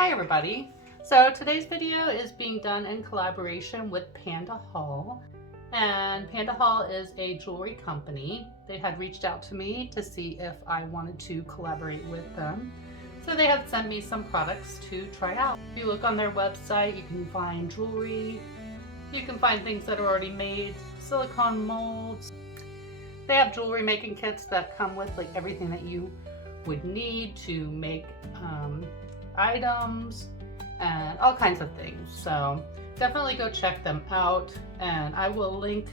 Hi everybody! So today's video is being done in collaboration with PandaHall, and PandaHall is a jewelry company. They had reached out to me to see if I wanted to collaborate with them. So they have sent me some products to try out. If you look on their website, you can find jewelry, you can find things that are already made, silicone molds. They have jewelry making kits that come with like everything that you would need to make items and all kinds of things. So definitely go check them out, and I will add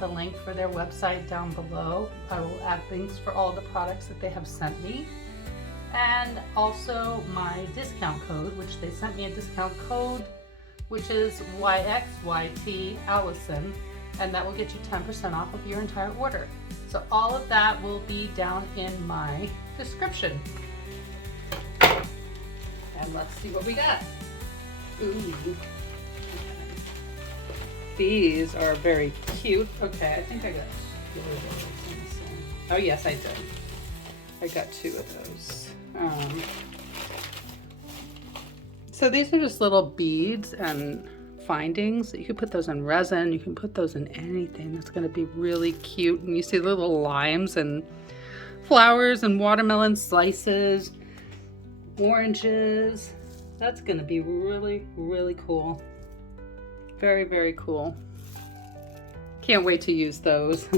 the link for their website down below. I will add links for all the products that they have sent me, and also my discount code, which they sent me a discount code, which is YXYT Alyson, and that will get you 10% off of your entire order. So all of that will be down in my description. And let's see what we got. Ooh. These are very cute. Okay, I think I got two of those. Oh yes, I did. I got two of those. So these are just little beads and findings. You can put those in resin, you can put those in anything. That's going to be really cute. And you see the little limes and flowers and watermelon slices, oranges. That's going to be really, really cool. Very, very cool. Can't wait to use those.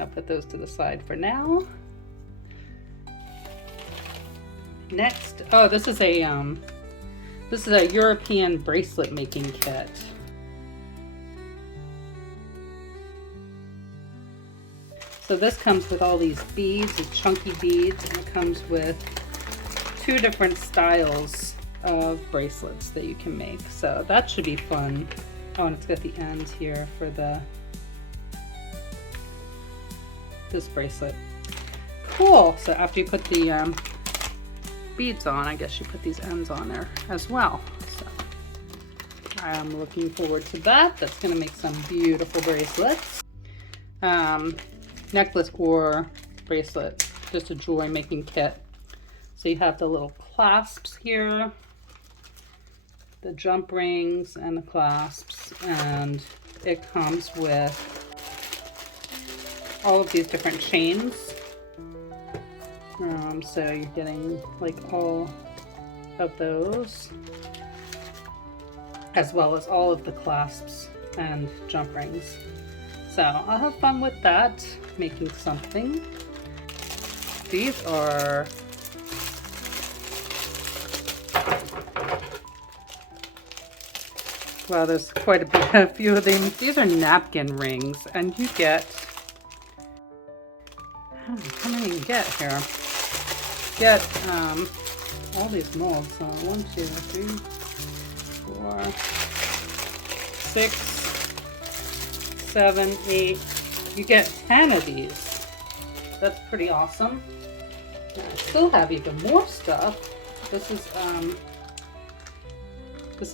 I'll put those to the side for now. Next, oh, this is a European bracelet making kit. So this comes with all these beads, these chunky beads, and it comes with two different styles of bracelets that you can make. So that should be fun. Oh, and it's got the ends here for this bracelet. Cool. So after you put the beads on, I guess you put these ends on there as well. So I'm looking forward to that. That's going to make some beautiful bracelets. Necklace or bracelet, just a jewelry making kit. So you have the little clasps here, the jump rings and the clasps, and it comes with all of these different chains. So you're getting like all of those, as well as all of the clasps and jump rings. So I'll have fun with that, making something. These are wow, there's quite a few of them. These are napkin rings, and you get, how many you get here? Get all these molds. So 1, 2, 3, 4, 6, 7, 8. You get 10 of these. That's pretty awesome. And I still have even more stuff. This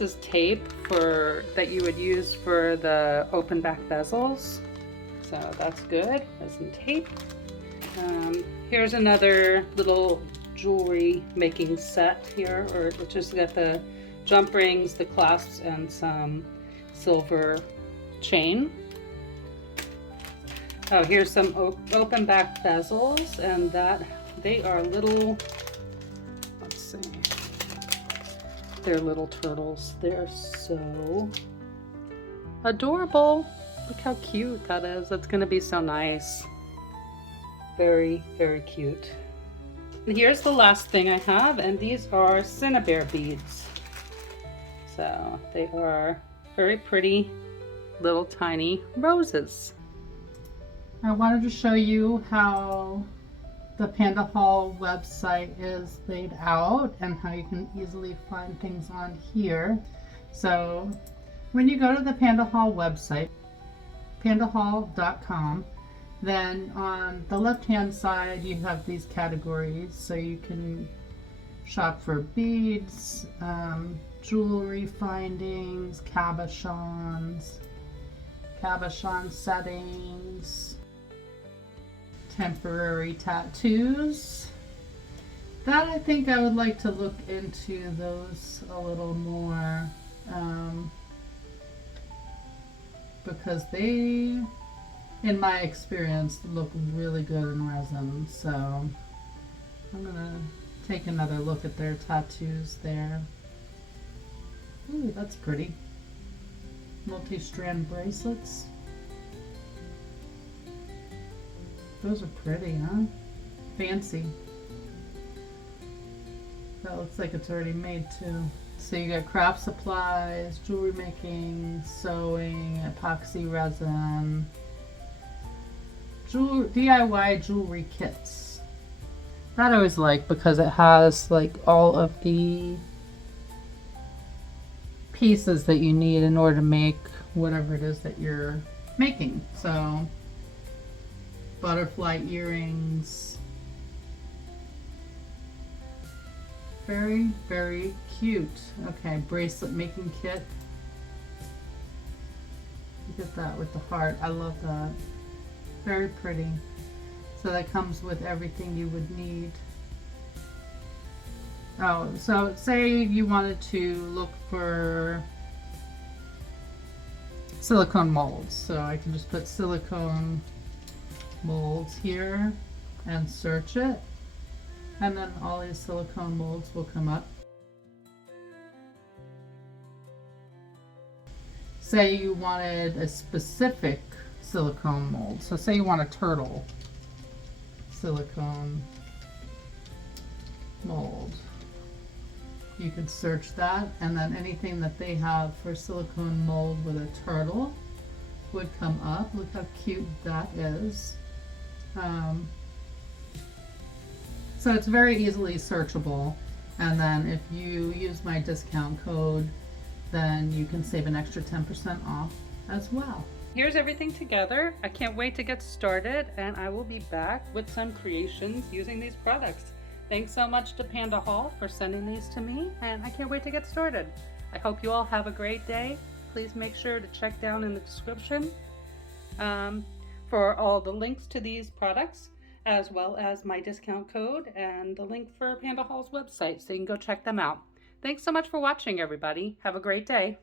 is tape that you would use for the open back bezels. So that's good. Resin tape. Here's another little jewelry making set here, which has got the jump rings, the clasps, and some silver chain. Oh, here's some open back bezels, and they are little, let's see, they're little turtles. They're so adorable. Look how cute that is. That's going to be so nice. Very, very cute. And here's the last thing I have, and these are Cinnabar beads. So they are very pretty little tiny roses. I wanted to show you how the PandaHall website is laid out and how you can easily find things on here. So when you go to the PandaHall website, pandahall.com, then on the left hand side you have these categories, so you can shop for beads, jewelry findings, cabochon settings, temporary tattoos, That I think I would like to look into those a little more, because they, in my experience, look really good in resin. So I'm gonna take another look at their tattoos there. Ooh, that's pretty. Multi-strand bracelets. Those are pretty, huh? Fancy. That looks like it's already made too. So you got craft supplies, jewelry making, sewing, epoxy resin, DIY jewelry kits. That I always like because it has like all of the pieces that you need in order to make whatever it is that you're making. So butterfly earrings. Very, very cute. Okay, bracelet making kit. Look at that with the heart. I love that. Very pretty. So that comes with everything you would need. Oh, so say you wanted to look for silicone molds. So I can just put silicone molds here and search it. And then all these silicone molds will come up. Say you wanted a specific silicone mold. So say you want a turtle silicone mold. You could search that, and then anything that they have for silicone mold with a turtle would come up. Look how cute that is. So it's very easily searchable, and then if you use my discount code, then you can save an extra 10% off as well. Here's everything together. I can't wait to get started, and I will be back with some creations using these products. Thanks so much to PandaHall for sending these to me, and I can't wait to get started. I hope you all have a great day. Please make sure to check down in the description for all the links to these products, as well as my discount code and the link for PandaHall's website, so you can go check them out. Thanks so much for watching, everybody. Have a great day.